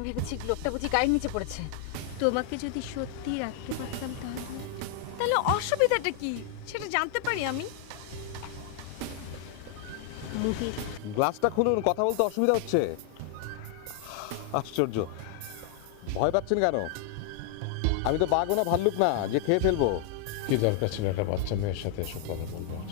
আমি ভেবেছি লোকটা বুঝি গাড়ির নিচে পড়েছে। তোমাকে যদি সত্যি রাখতে পারতাম তাহলে অসুবিধাটা কি সেটা জানতে পারি আমি? মুহিত, গ্লাসটা খুলুন, কথা বলতে অসুবিধা হচ্ছে। আশ্চর্য, ভয় পাচ্ছেন কেন? আমি তো বাঘও না ভাল্লুক না যে খেয়ে ফেলবো। কি দরকার ছিল একটা বাচ্চা মেয়ের সাথে এসব কথা বলবার?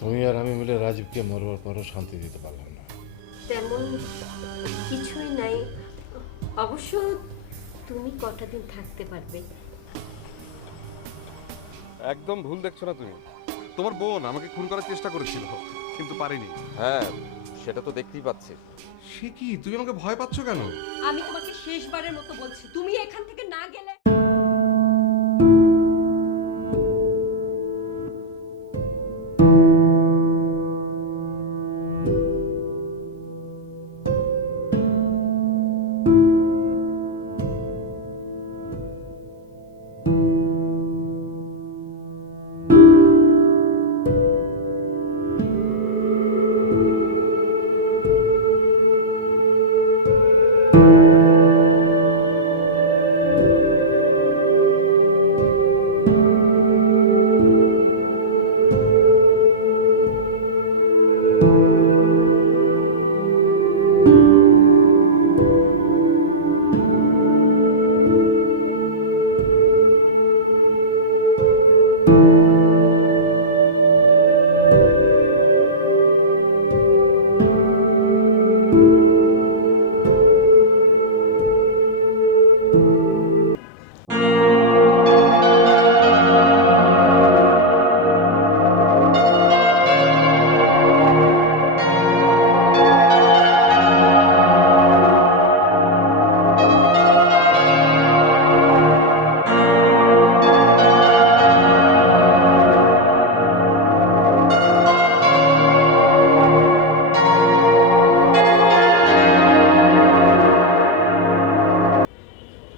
তুমি আর আমি মিলে রাজীবকে মরবার পরও শান্তি দিতে পারলাম না। তেমন কিছুই নাই। অবশ্য তুমি কটা দিন থাকতে পারবে। একদম ভুল দেখছো না তুমি। তোমার বোন আমাকে খুন করার চেষ্টা করেছিল, কিন্তু পারিনি। হ্যাঁ, সেটা তো দেখতেই পাচ্ছি। সে কি, তুমি আমাকে ভয় পাচ্ছ কেন? আমি তোমাকে শেষবারের মতো বলছি, তুমি এখান থেকে না গেলে।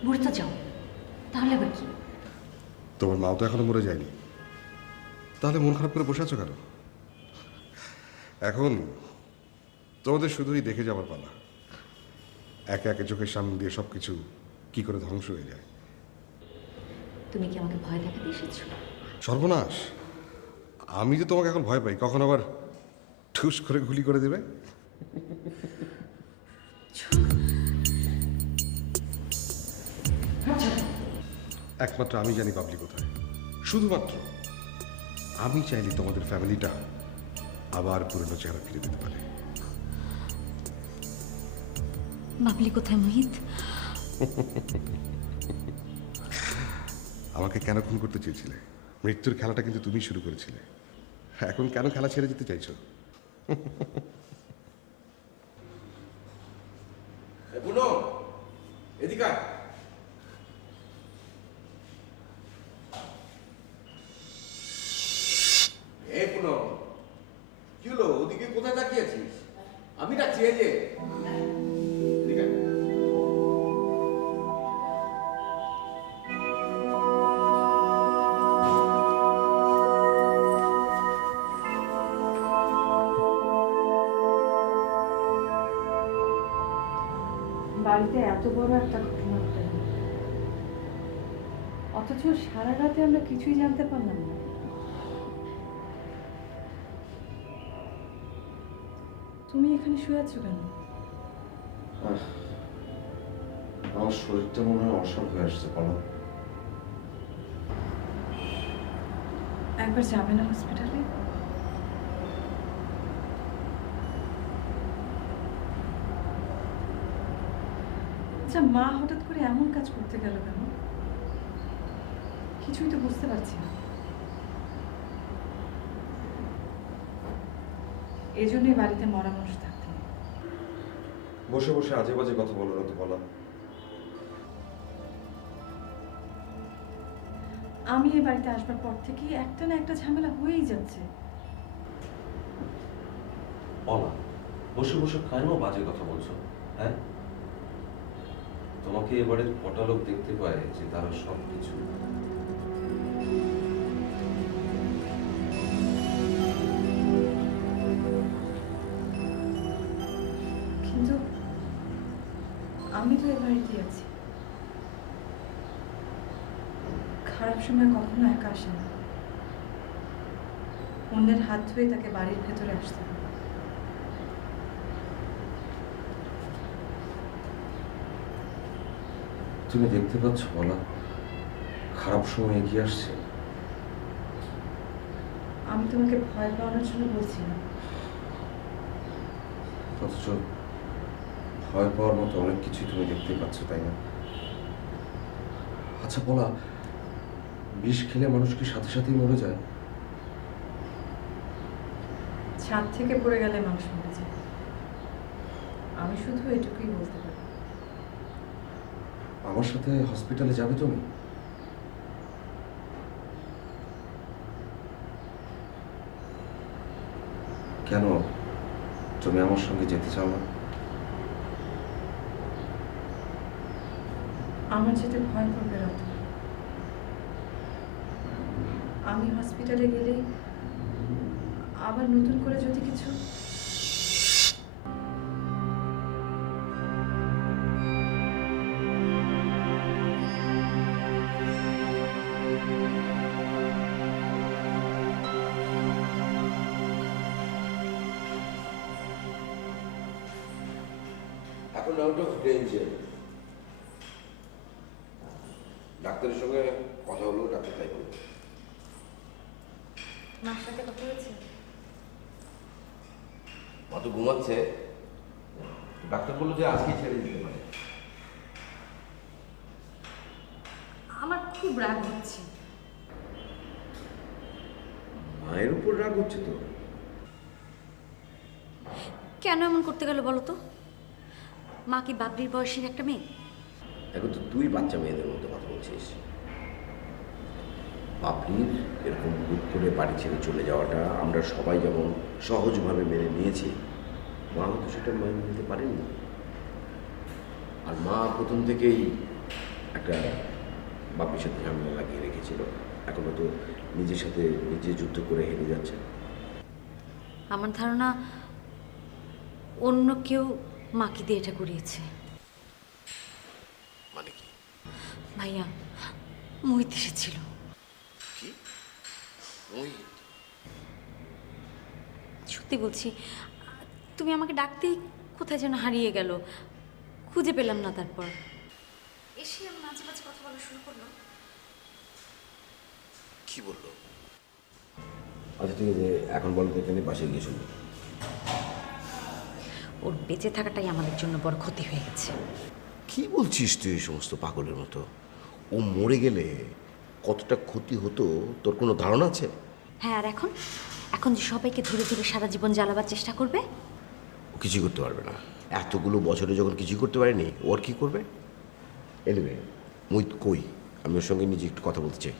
মরে যাও, তাহলে আবার কি? তোমার মাও তো এখনো মরে যায়নি, তাহলে মন খারাপ করে বসে আছো কেন? এখন তোমাদের শুধুই দেখে যাবার পালা, একে একে চোখের সামনে দিয়ে সবকিছু কি করে ধ্বংস হয়ে যায়। তুমি কি আমাকে ভয় দেখাতে এসেছো? সর্বনাশ, আমি যে তোমাকে এখন ভয় পাই, কখন আবার ঠুস করে গুলি করে দেবে। একমাত্র আমি জানি বাবলি কোথায়, শুধুমাত্র আমি চাইলে তোমাদের ফ্যামিলিটা আবার পুরনো চেহারা ফিরে পেতে পারে। বাবলি কোথায় মোহিত? আমাকে কেন খুন করতে চেয়েছিলে? মৃত্যুর খেলাটা কিন্তু তুমি শুরু করেছিলে, এখন কেন খেলা ছেড়ে যেতে চাইছো? এদিকে কি হলো? ওদিকে কোথায় তাকিয়েছিস? আমি ডাকছি, এই যে এদিকে আয়। বাড়িতে এত বড় একটা ঘটনা ঘটে গেল, অথচ সারা রাতে আমরা কিছুই জানতে পারলাম না। তুমি এখানে শুয়ে আছো কেন? আমার শরীরটা মনে হয় অসুখ হয়ে আসছে। বলো, একবার যাবে না হসপিটালে? আচ্ছা, মা হঠাৎ করে এমন কাজ করতে গেল কেন? কিছুই তো বুঝতে পারছি না। এই জন্যই বাড়িতে মরা মানুষ থাকতে নেই। বসে বসে আজে বাজে কথা বলো না তো। বলা, আমি এই বাড়িতে আসবার পর থেকে একটা না একটা ঝামেলা হয়েই যাচ্ছে। বলা, বসে বসে কেন বাজে কথা বলছো? হ্যাঁ, তোমাকে এবারে কটা লোক দেখতে পায় যে তারা সব কিছু। কিন্তু আমি তো এ বাড়িতেই আছি। খারাপ সময় কখনো একা আসে না, অন্যের হাত ধুয়ে তাকে বাড়ির ভেতরে আসতে হবে। তুমি দেখতে পাচ্ছ বলা, খারাপ সময় এগিয়ে আসছে। আমি তোমাকে ভয় পাওয়ানোর জন্য বলছি না। অথচ ভয় পাওয়ার মতো অনেক কিছুই তুমি দেখতে পাচ্ছ, তাই না? আচ্ছা বলা, বিষ খেলে মানুষ কি সাথে সাথেই মরে যায়? ছাদ থেকে পড়ে গেলে মানুষ মরে যায়। আমি শুধু এটুকুই বলতে পারি। আমার সাথে হসপিটালে যাবে তুমি? কেন তুমি আমার সঙ্গে যেতে চাও না? আমার যেতে ভয় করবে রত। আমি হসপিটালে গেলেই আবার নতুন করে যদি কিছু এখন আউট অফ ডেঞ্জার। ডাক্তারের সঙ্গে কথা হলো, ডাক্তার তাই বলল। মার সাথে কথা হয়েছে? মা তো ঘুমাচ্ছে, ডাক্তার বললো যে আজকেই ছেড়ে দিতে পারে। আমার খুব রাগ হচ্ছে। মায়ের উপর রাগ হচ্ছে তো? কেন এমন করতে গেল বলো তো? মা কি বাবরির বয়সের একটা মেয়ে? এখন তো তুই বাচ্চা মেয়েদের মতো কথা বলছিস। বাপরির এরকম হুট করে বাড়ি ছেড়ে চলে যাওয়াটা আমরা সবাই যেমন সহজভাবে মেনে নিয়েছি, মা হয়তো সেটা মেনে নিতে পারেনি। আর মা প্রথম থেকেই একটা বাপের সাথে ঝামেলা লাগিয়ে রেখেছিল। এখন তো নিজের সাথে নিজে যুদ্ধ করে হেরে যাচ্ছে। আমার ধারণা অন্য কেউ মাকে দিয়ে এটা করিয়েছে। মানে কি? ভাইয়া, মোহিত এসেছিল। কি? ওই সত্যি বলছি, তুমি আমাকে ডাকতেই কোথায় যেন হারিয়ে গেল, খুঁজে পেলাম না। তারপর এসে আমি মাঝে মাঝে কথা বলা শুরু করলাম। কি বললো? আচ্ছা ঠিক আছে, এখন বলো তো এখানে বাসে গিয়ে শুনবো। ওর বেঁচে থাকাটাই আমাদের জন্য বড় ক্ষতি হয়ে গেছে। কি বলছিস তুই এই সমস্ত পাগলের মতো? ও মরে গেলে কতটা ক্ষতি হতো তোর কোনো ধারণা আছে? হ্যাঁ, আর এখন এখন যে সবাইকে ধরে ধরে সারা জীবন জ্বালাবার চেষ্টা করবে। ও কিছুই করতে পারবে না। এতগুলো বছরে যখন কিছুই করতে পারেনি, ওর কি করবে? এনিওয়ে, মুই কই, আমি ওর সঙ্গে নিজে একটু কথা বলতে চাই।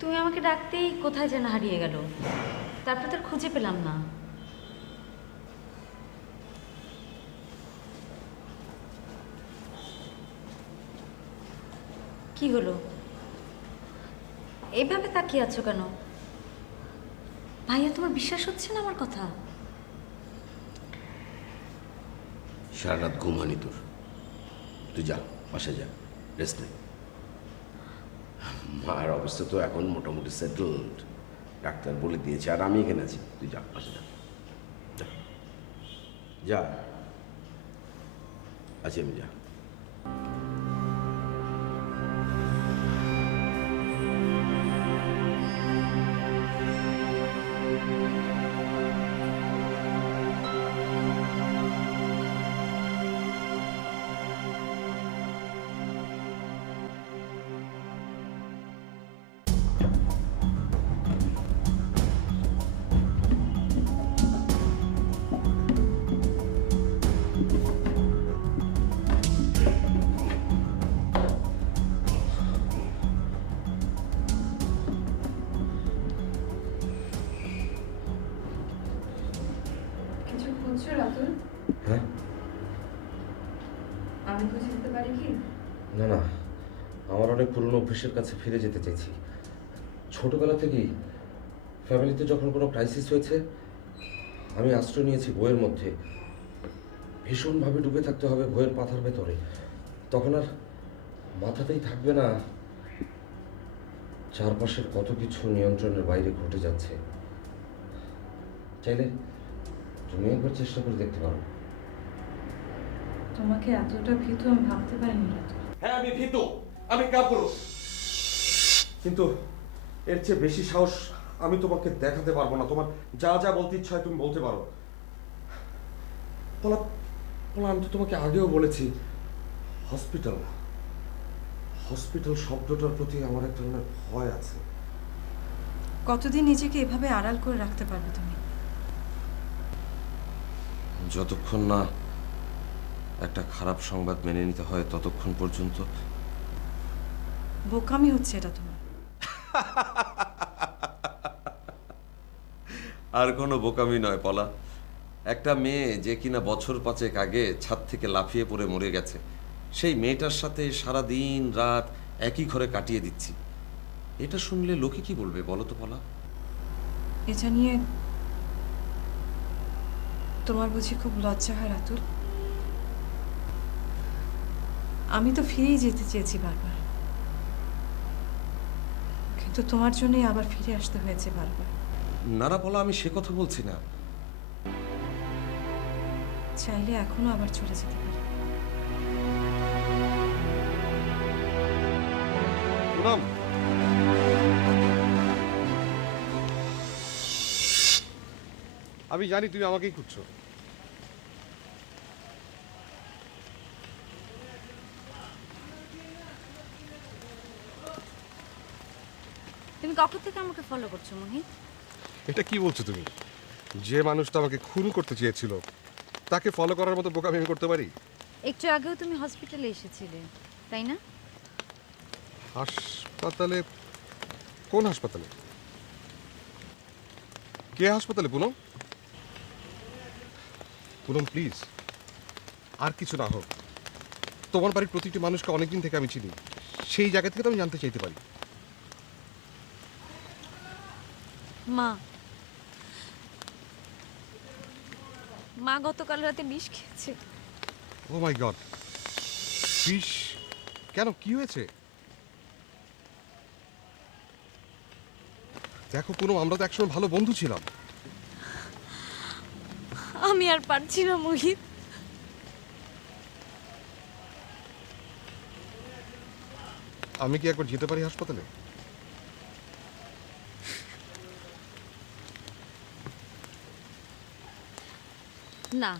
তুমি আমাকে ডাকতেই কোথায় যেন হারিয়ে গেল, তারপর তার খুঁজে পেলাম না। কি হলো? এভাবে তাকিয়ে আছো কেন? ভাইয়া, তোমার বিশ্বাস হচ্ছে না আমার কথা? সারা রাত ঘুম হয়নি তোর। তুই যা, বাসা যা, রেস্ট নে। মায়ের অবস্থা তো এখন মোটামুটি সেটেলড, ডাক্তার বলে দিয়েছে। আর আমি এখানে আছি, তুই যা, বাসা যা, যা যা। আছি আমি, যা। কিছু খুঁজছো রাতুল? হ্যাঁ? আমি খুঁজে দিতে পারি কি? না না, আমার অনেক পুরনো অভ্যেসের কাছে ফিরে যেতে চাইছি। ছোটবেলা থেকেই ফ্যামিলিতে যখন কোনো ক্রাইসিস হয়েছে, আমি আশ্রয় নিয়েছি বইয়ের মধ্যে। ভীষণভাবে ডুবে থাকতে হবে ভয়ের পাথার ভেতরে। তখন আর মাথাতেই থাকবে না চারপাশের কত কিছু নিয়ন্ত্রণের বাইরে ঘটে যাচ্ছে। চাইলে তুমি একবার চেষ্টা করে দেখতে পারো। তোমাকে এতটা ভীতু আমি ভাবতে পারিনি রাতুল। হ্যাঁ আমি ভীতু, আমি কাপুরুষ, কিন্তু এর চেয়ে বেশি সাহস আমি তোমাকে দেখাতে পারবো না। তোমার যা যা বলতে ইচ্ছা হয় তুমি বলতে পারো। পলা পলা, আমি তো তোমাকে আগেও বলেছি, হসপিটাল হসপিটাল শব্দটার প্রতি আমার এক ধরনের ভয় আছে। কতদিন নিজেকে এভাবে আড়াল করে রাখতে পারবে তুমি? যতক্ষণ না একটা খারাপ সংবাদ মেনে নিতে হয় ততক্ষণ পর্যন্ত। বোকামি হচ্ছে এটা তোমার। আর কোনো বোকামি নয় পলা। একটা মেয়ে যে কিনা বছর 5 আগে ছাদ থেকে লাফিয়ে পড়ে মরে গেছে, সেই মেয়েটার সাথে সারা দিন রাত একই ঘরে কাটিয়ে দিচ্ছি। এটা শুনলে লোকে কি বলবে বলো তো পলা? এটা নিয়ে তোমার বুঝি খুব লজ্জা হয় রাতুল? আমি তো ফিরেই যেতে চেয়েছি বারবার, কিন্তু তোমার জন্যই আবার ফিরে আসতে হয়েছে বারবার। না না পলা, আমি সে কথা বলছি না। চাইলে এখনো আবার চলে যেতে পারি। পুনম, আমি জানি তুমি আমাকেই খুঁজছো। তুমি কখন থেকে আমাকে ফলো করছো মোহিত? এটা কি বলছো তুমি? যে মানুষটা আমাকে খুন করতে চেয়েছিল তাকে ফলো করার মতো বোকামি আমি করতে পারি? একটু আগেও তুমি হসপিটালে এসেছিলে, তাই না? হাসপাতালে? কোন হাসপাতালে? কে হাসপাতালে পুনম? পুনম প্লিজ, আর কিছু না হোক, তোমার বাড়ির প্রতিটি মানুষকে অনেকদিন থেকে আমি চিনি, সেই জায়গা থেকে তো আমি জানতে চাইতে পারি। মা গতকাল রাতে বিষ খেয়েছে। ও মাই গড, বিষ? কেন, কি হয়েছে? দেখো পুনম, আমরা তো একসময় ভালো বন্ধু ছিলাম। আমি আর পারছি না মোহিত। আমি কি একবার যেতে পারি হাসপাতালে? না,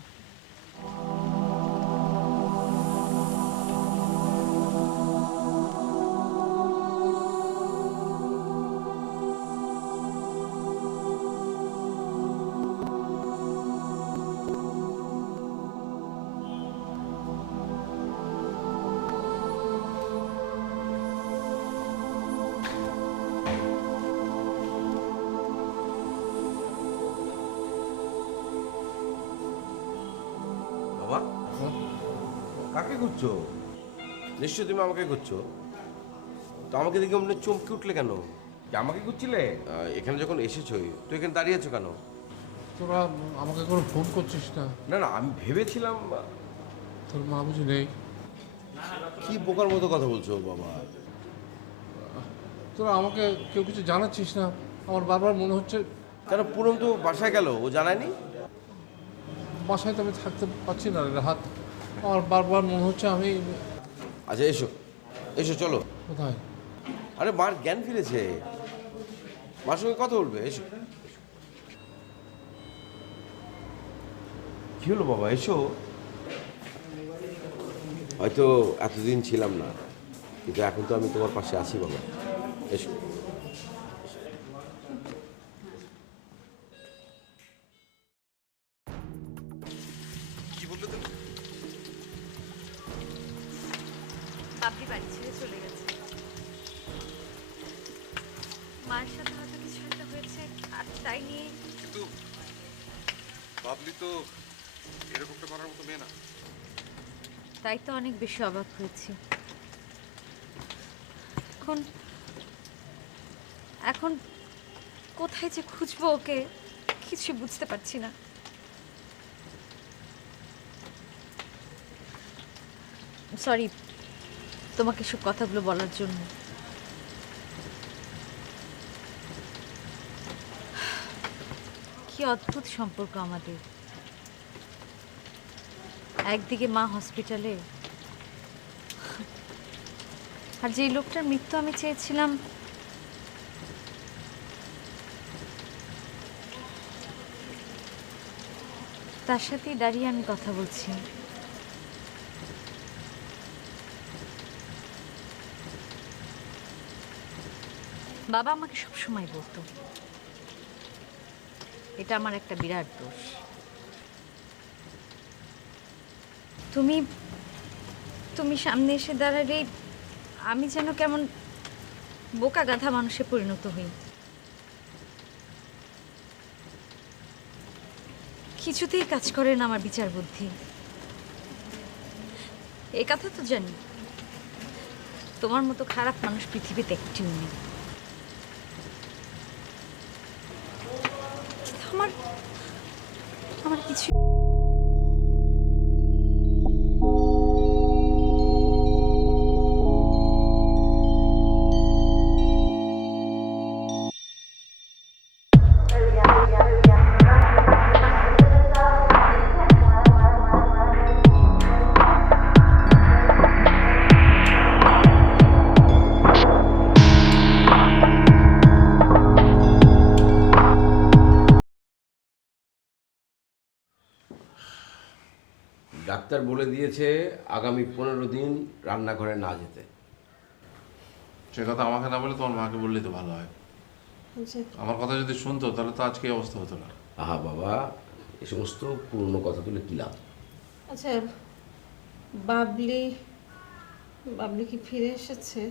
বাবা, কাকে খুঁজছো? নিশ্চয় তুমি আমাকে খুঁজছো। তো আমাকে দেখে অমনি চমকে উঠলে কেন? কি আমাকে খুঁজছিলে? এখানে যখন এসেছোই তো এখানে দাঁড়িয়ে আছো কেন? তোরা আমাকে কোনো ফোন করছিস না? না না, আমি ভেবেছিলাম। তোর মা বুঝি নেই? কি বোকার মতো কথা বলছো বাবা? তোরা আমাকে কেউ কিছু জানাচ্ছিস না? আমার বারবার মনে হচ্ছে। কেন, পুনম তো বাসায় গেল, ও জানায়নি? বাসায় তো আমি থাকতে পারছি না রে রাহাত, আমার বারবার মনে হচ্ছে আমি। আচ্ছা এসো, এসো চলো। কোথায়? আরে মার জ্ঞান ফিরেছে, মার সঙ্গে কথা বলবে, এসো। কি হলো বাবা, এসো। হয়তো এতদিন ছিলাম না, কিন্তু এখন তো আমি তোমার পাশে আছি বাবা, এসো। কি বললে তুমি? বাপি বাড়ি ছেড়ে চলে গেছে। মায়ের সাথে হয়তো কিছু একটা হয়েছে, আর তাই নিয়ে। কিন্তু বাবলি তো এরকমটা করার মতো মেয়ে না। তাই তো অনেক বেশি অবাক হয়েছি। এখন এখন কোথায় যে খুঁজবো ওকে, কিছু বুঝতে পারছি না। সরি তোমাকে সব কথাগুলো বলার জন্য। কি অদ্ভুত সম্পর্ক আমাদের। একদিকে মা হসপিটালে, আর যেই লোকটার মৃত্যু আমি চেয়েছিলাম তার সাথেই দাঁড়িয়ে আমি কথা বলছি। বাবা আমাকে সবসময় বলতো এটা আমার একটা বিরাট দোষ। তুমি তুমি সামনে এসে দাঁড়ালেই আমি যেন কেমন বোকা গাধা মানুষে পরিণত হই। কিছুতেই কাজ করে না আমার বিচার বুদ্ধি। এ কথা তো জানি, তোমার মতো খারাপ মানুষ পৃথিবীতে একটিও নেই। আমার আমার কিছু ডাক্তার বলে দিয়েছে আগামী 15 দিন রান্নাঘরে না যেতে। সে কথা আমাকে না বলে তোমার মাকে বললেই তো ভালো হয়। আমার কথা যদি শুনতো তাহলে তো আজকে এই অবস্থা হতো না। আহা বাবা, এ সমস্ত পুরনো কথা তুলে কি লাভ? আচ্ছা, বাবলি বাবলি কি ফিরে এসেছে?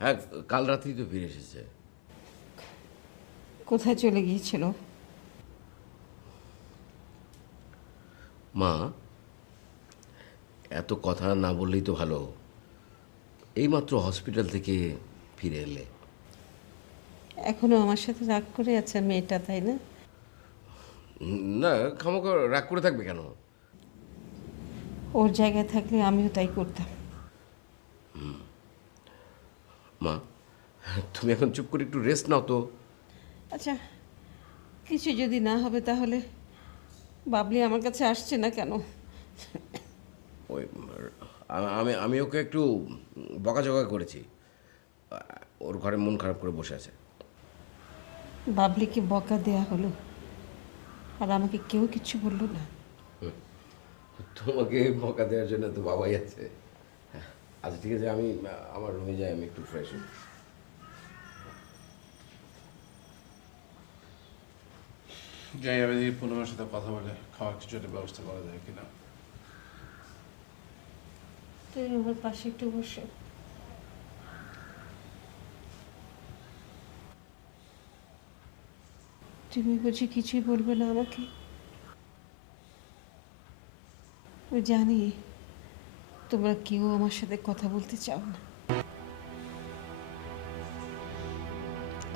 হ্যাঁ, কাল রাতেই তো ফিরে এসেছে। কোথায় চলে গিয়েছিল? মা, এত কথা না বললেই তো ভালো। এইমাত্র হসপিটাল থেকে ফিরে এলে। এখনো আমার সাথে রাগ করে আছে মেয়েটা, তাই না? না, খামোখা রাগ করে থাকবে কেন? ওর জায়গায় থাকলে আমিও তাই করতাম। মা, তুমি এখন চুপ করে একটু রেস্ট নাও তো। আচ্ছা, কিছু যদি না হবে তাহলে বাবলি আমার কাছে আসছে না কেন? ওই আমি ওকে একটু বকাঝকা করেছি। ওর ঘরে মন খারাপ করে বসে আছে। বাবলিকে বকা দেয়া হলো আর আমাকে কেউ কিছু বললো না? তোমাকে বকা দেওয়ার জন্য তো বাবাই আছে। আচ্ছা ঠিক আছে, আমি আমার রুমে যাই, আমি একটু ফ্রেশ হই। যাই, আমি দেখি পুনমের সাথে কথা বলে খাওয়ার কিছু একটা ব্যবস্থা করা যায় কিনা। তুই আমার পাশে একটু বসে। তুমি বুঝি কিছুই বলবে না আমাকে? আমি জানি তোমরা কেউ আমার সাথে কথা বলতে চাও না।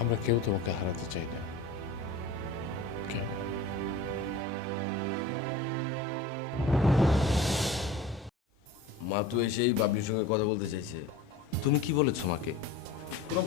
আমরা কেউ তোমাকে হারাতে চাই না। কেন? মা তো এসেই বাবলির সঙ্গে কথা বলতে চাইছে। তুমি কি বলেছো মাকে? পুনম,